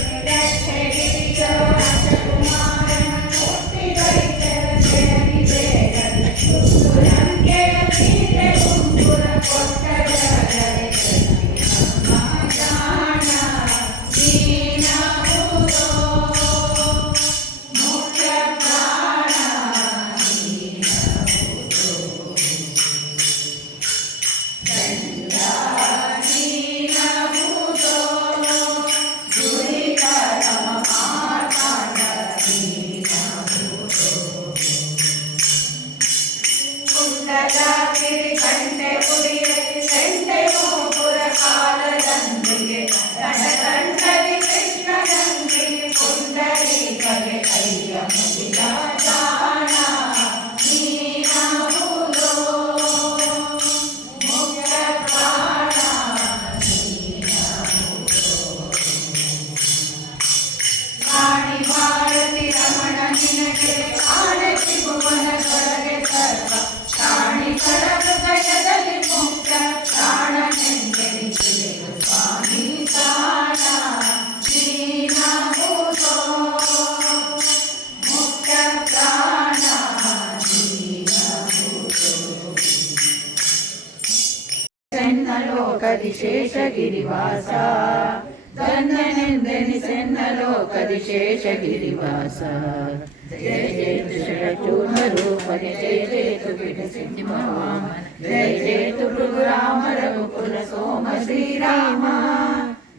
Yeah. సెన్నలోకది శేషగిరివాస ధన్యనిందని సెన్నలోకది శేషగిరివాస జయ జయతు శరచూర్ణ రూపని జయ జయతు వికసించి మహామ జయ జయతు భృగు రామ రఘుకుల సోమ శ్రీరామ.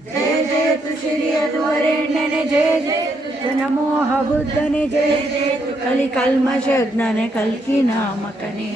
జయ జయతు శ్రీ అధ్వరేణ్యని జయ జయతు జనమోహ బుద్ధని జయ జయతు కలి కల్మషజ్ఞని కల్కి నామకనే